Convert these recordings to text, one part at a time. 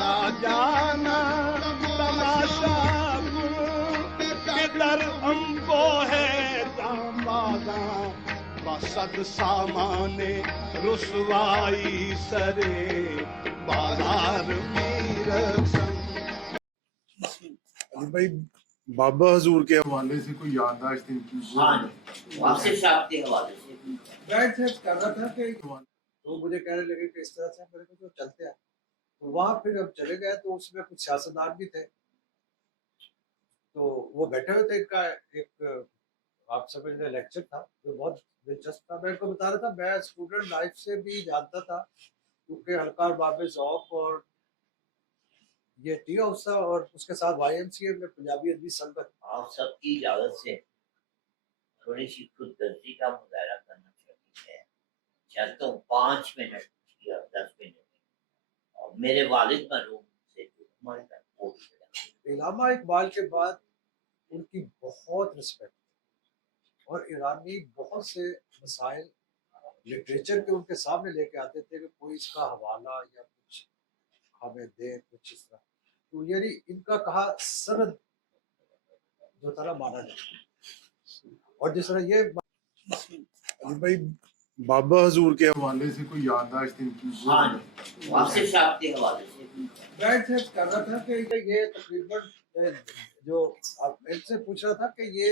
یا جانا تماشا کدھر ہم کو ہے جانبازاں بسد سامان رسوائی سرے بازار پیر علی بھائی بابا حضور کے حوالے سے کوئی یادداشت ان کی؟ ہاں واصف صاحب کے حوالے سے میں چیک کر رہا تھا کہ تو مجھے کہنے لگے کہ اس طرح سے میرے کو تو چلتے ہیں، تو وہاں پھر ہم چلے گئے تو اس میں کچھ سیاستدان بھی تھے، تو وہ بیٹھے ہوئے تھے، ان کا ایک آپ سمجھ لیں لیکچر تھا جو بہت دلچسپ تھا. میں ان کو بتا رہا تھا میں اسٹوڈنٹ لائف سے بھی جانتا تھا کیونکہ ہلکار باب ذوق اور یہ ٹی ہاؤس تھا اور اس کے ساتھ وائی ایم سی اے میں پنجابی ادبی سنگت. آپ سب کی اجازت سے تھوڑی سی خود غرضی کا مظاہرہ کرنا چاہیے ہے. چلتا ہوں 5 منٹ یا 10 منٹ اور میرے والد مرحوم سے جو ہمارے گھر وہ بھی ملا. علامہ اقبال کے بعد ان کی بہت رسپیکٹ اور ایرانی بہت سے مسائل لٹریچر کے ان کے سامنے لے کے آتے تھے کہ کوئی اس کا حوالہ یا کچھ ہمیں دے کچھ اس طرح. تو یعنی ان کا کہا سند جو طرح مانا جاتا ہے اور جس طرح یہ علی بھائی بابا حضور کے حوالے سے کوئی یادداشت ان کی؟ ہاں واصف صاحب کے حوالے سے میں چیک کر رہا تھا کہ یہ تقریباً جو آپ ان سے پوچھ رہا تھا کہ یہ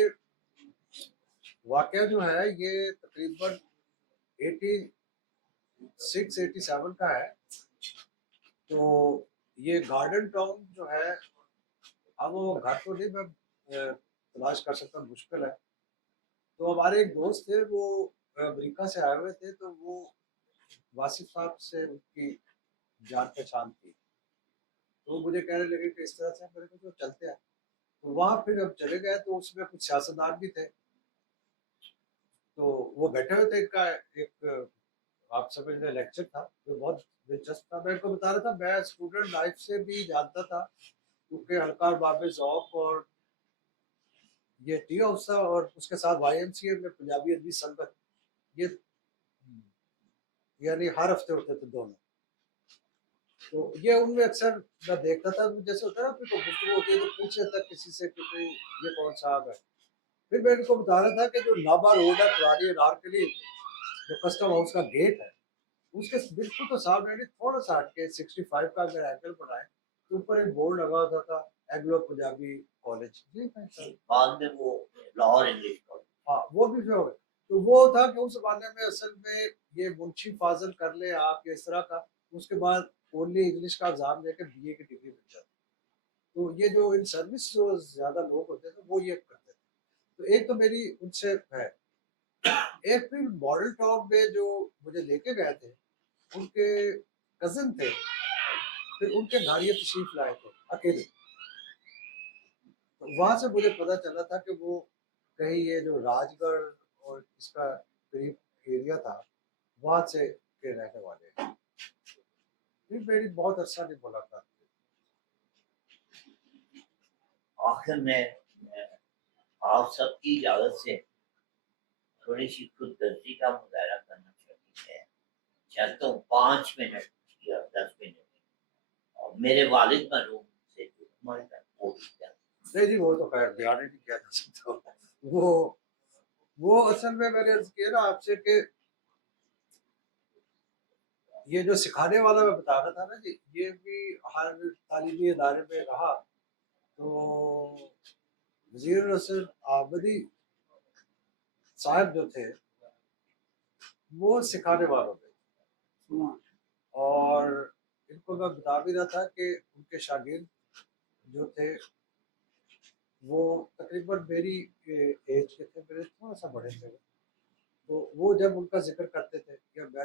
واقعہ جو ہے یہ تقریباً 86-87 کا ہے. تو یہ گارڈن ٹاؤن جو ہے اب وہ گھر تو نہیں میں تلاش کر سکتا، مشکل ہے. تو ہمارے ایک دوست تھے وہ امریکہ سے آئے ہوئے تھے، تو وہ واصف صاحب سے ان کی جان پہچان تھی، تو مجھے کہنے لگے کہ اس طرح سے میرے کو تو چلتے ہیں. تو وہاں پھر ہم چلے گئے تو اس میں کچھ سیاستدان بھی تھے، تو وہ بیٹھے ہوئے تھے. ان کا ایک آپ سمجھ لیں لیکچر تھا جو بہت دلچسپ تھا. میں ان کو بتا رہا تھا میں اسٹوڈنٹ لائف سے بھی جانتا تھا کیونکہ ہلکار باب ذوق اور یہ ٹی ہاؤس تھا اور اس کے ساتھ وائی ایم سی اے میں پنجابی ادبی سنگت. یہ یعنی ہر ہفتے ہوتے تھے دونوں. تو یہ ان میں اکثر میں دیکھتا تھا جیسے ہوتا ہے نا کوئی گفتگو ہوتی ہے تو پوچھ لیتا کسی سے کہ بھئی یہ کون صاحب ہے. پھر میں ان کو بتا رہا تھا کہ جو نابا روڈ ہے پرانی انارکلی جو کسٹم ہاؤس کا گیٹ ہے اس کے بالکل تو سامنے نہیں تھوڑا سا ہٹ کے 65 کا اگر اینگل بنائے تو اوپر ایک بورڈ لگا ہوتا تھا اینگلو پنجابی کالج. بعد میں وہ لاہور انگلش کالج. ہاں وہ بھی جو ہے تو وہ تھا کہ اس زمانے میں اصل میں یہ منشی فاضل کر لے آپ یا اس طرح کا، اس کے بعد اونلی انگلش کا ایگزام دے کے بی اے کی ڈگری مل جاتی. تو یہ جو ان سروس جو زیادہ لوگ ہوتے تھے وہ یہ کرتے تھے. تو ایک تو میری ان سے ہے. ایک پھر ماڈل ٹاؤن میں جو مجھے لے کے گئے تھے ان کے کزن تھے، پھر ان کے گھر یہ تشریف لائے تھے اکیلے. تو وہاں سے مجھے پتا چلا تھا کہ وہ کہیں یہ جو راج گڑھ اور اس کا قریب ایریا تھا وہاں سے کے رہنے والے ہیں. پھر میری بہت عرصہ نہیں ملاقات. آخر میں آپ سب کی اجازت سے تھوڑی سی خود غرضی کا مظاہرہ کرنا چاہیے ہے. چلتا ہوں 5 منٹ یا 10 منٹ اور میرے والد مرحوم سے جو ہمارے گھر وہ بھی ملا. نہیں جی وہ تو خیر بیان ہی نہیں کیا جا سکتا. وہ اصل میں نے عرض کیا نا آپ سے کہ یہ جو سکھانے والا میں بتا رہا تھا نا جی یہ بھی ہر تعلیمی ادارے میں رہا. تو وزیر الحسن آبدی صاحب جو تھے وہ سکھانے والوں میں، اور ان کو میں بتا بھی رہا تھا کہ ان کے شاگرد جو تھے وہ تقریباً میری ایج کے تھے، میرے تھوڑا سا بڑے تھے. تو وہ جب ان کا ذکر کرتے تھے یا میں،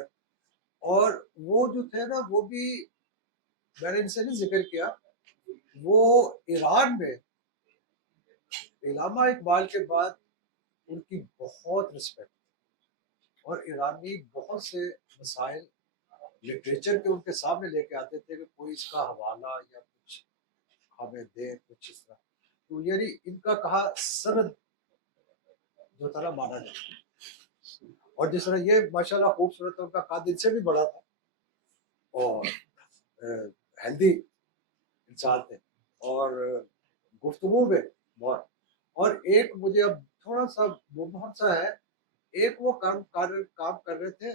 اور وہ جو تھے نا وہ بھی میں نے ان سے نہیں ذکر کیا، وہ ایران میں علامہ اقبال کے بعد ان کی بہت رسپیکٹ اور ایرانی بہت سے مسائل لٹریچر کے ان کے سامنے لے کے آتے تھے کہ کوئی اس کا حوالہ یا کچھ ہمیں دے کچھ اس طرح. تو یعنی ان کا کہا سند جو طرح مانا جاتا ہے. اور جس طرح یہ ماشاءاللہ خوبصورت ان کا قد ان سے بھی بڑا تھا اور ہیلدی. ساتھ تھے اور گفتگو میں بہت. اور ایک مجھے اب تھوڑا سا وہ بہت سا ہے, ایک وہ کام کر رہے تھے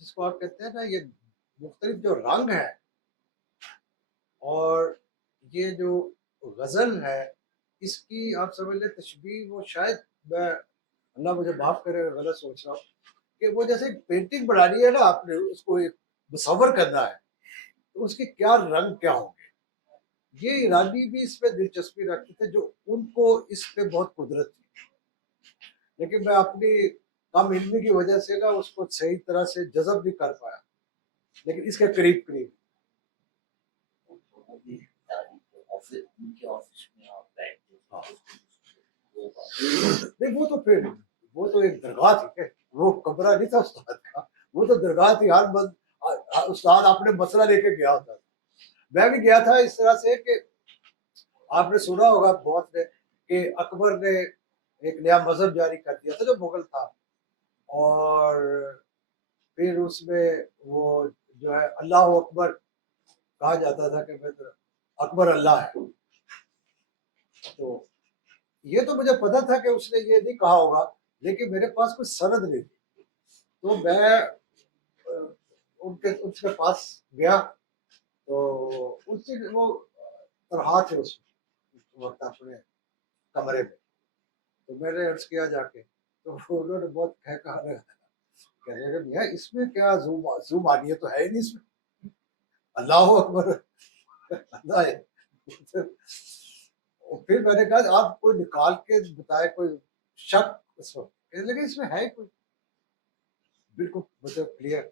جس کو آپ کہتے ہیں نا یہ مختلف جو رنگ ہے اور یہ جو غزل ہے اس کی آپ سمجھ لیں تشبیہ, وہ شاید میں اللہ مجھے معاف کرے غلط سوچ رہا ہوں کہ وہ جیسے پینٹنگ بنانی ہے نا, آپ نے اس کو ایک مصور کرنا ہے تو اس کے کیا رنگ کیا ہوں گے. یہ ایرانی بھی اس پہ دلچسپی رکھتے تھے, جو ان کو اس پہ بہت قدرت تھی, لیکن میں اپنی کم علمی کی وجہ سے نا اس کو صحیح طرح سے جذب نہیں کر پایا, لیکن اس کے قریب قریب. ان کے آفس میں آپ بیٹھتے نہیں وہ تو پھر وہ تو ایک درگاہ تھی کہ وہ کمرہ نہیں تھا استاد کا, وہ تو درگاہ تھی. ہر استاد اپنے مسئلہ لے کے گیا ہوتا تھا. میں بھی گیا تھا اس طرح سے کہ آپ نے سنا ہوگا بہت نے کہ اکبر نے ایک نیا مذہب جاری کر دیا تھا جو مغل تھا, اور پھر اس میں وہ جو ہے اللہ اکبر کہا جاتا تھا کہ اکبر اللہ ہے. تو یہ تو مجھے پتا تھا کہ اس نے یہ نہیں کہا ہوگا, لیکن میرے پاس کوئی سند نہیں تھی, تو میں ان کے پاس گیا تو اس سے وہ تنہا تھے اس وقت اپنے کمرے میں. تو میں نے عرض کیا جا کے, تو انہوں نے بہت کہا کہنے لگے میاں اس میں کیا زوم آنی تو ہے ہی نہیں اس میں, اللہ اکبر اللہ ہے. پھر میں نے کہا آپ کوئی نکال کے بتائے کوئی شک اس وقت, کہنے لگے اس میں ہے کوئی بالکل مطلب کلیئر.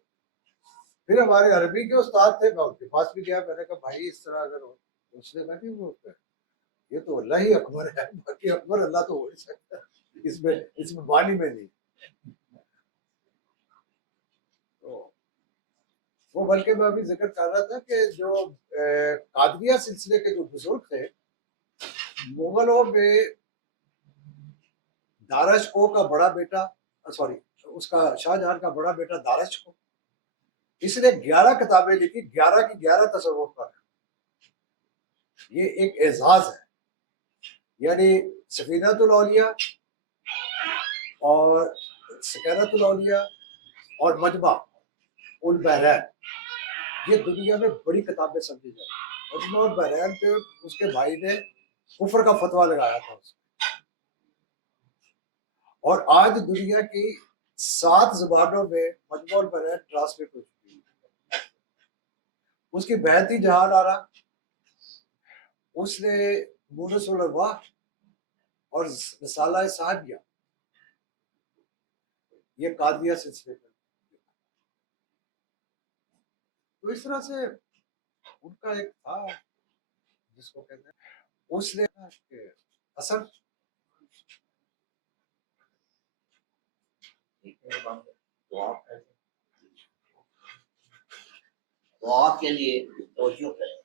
پھر ہمارے عربی کے استاد تھے, میں ان کے پاس بھی گیا, میں نے کہا بھائی اس طرح اگر ہو, اس نے کہا کہ وہ یہ تو اللہ ہی اکبر ہے, باقی اکبر اللہ تو ہو نہیں سکتا, اس میں بانی میں نہیں. وہ بلکہ میں ابھی ذکر کر رہا تھا کہ جو قادریہ سلسلے کے جو بزرگ تھے مغلوں میں, داراشکو کا بڑا بیٹا, سوری اس کا شاہجہاں کا بڑا بیٹا داراشکو, اس نے 11 کتابیں لکھی, 11 کی 11 تصوف پر. یہ ایک اعزاز ہے. یعنی سفینۃ الاولیاء اور سکینۃ الاولیاء اور مجمع البحرین, یہ دنیا میں بڑی کتابیں سمجھی جاتی ہیں. مجمع البحرین پہ اس کے بھائی نے کفر کا فتویٰ لگایا تھا اس, اور آج دنیا کی 7 زبانوں میں مجموع البحرین ٹرانسلیٹ ہو چکی ہے. اس کی بہتی جہان آرا, اس نے مونس الارواح اور رسالہ صحابیہ, یہ قادریہ سلسلے پر. تو اس طرح سے ان کا ایک تھا جس کو کہتے ہیں, اس نے اثر دعا کے لیے توجہ کریں.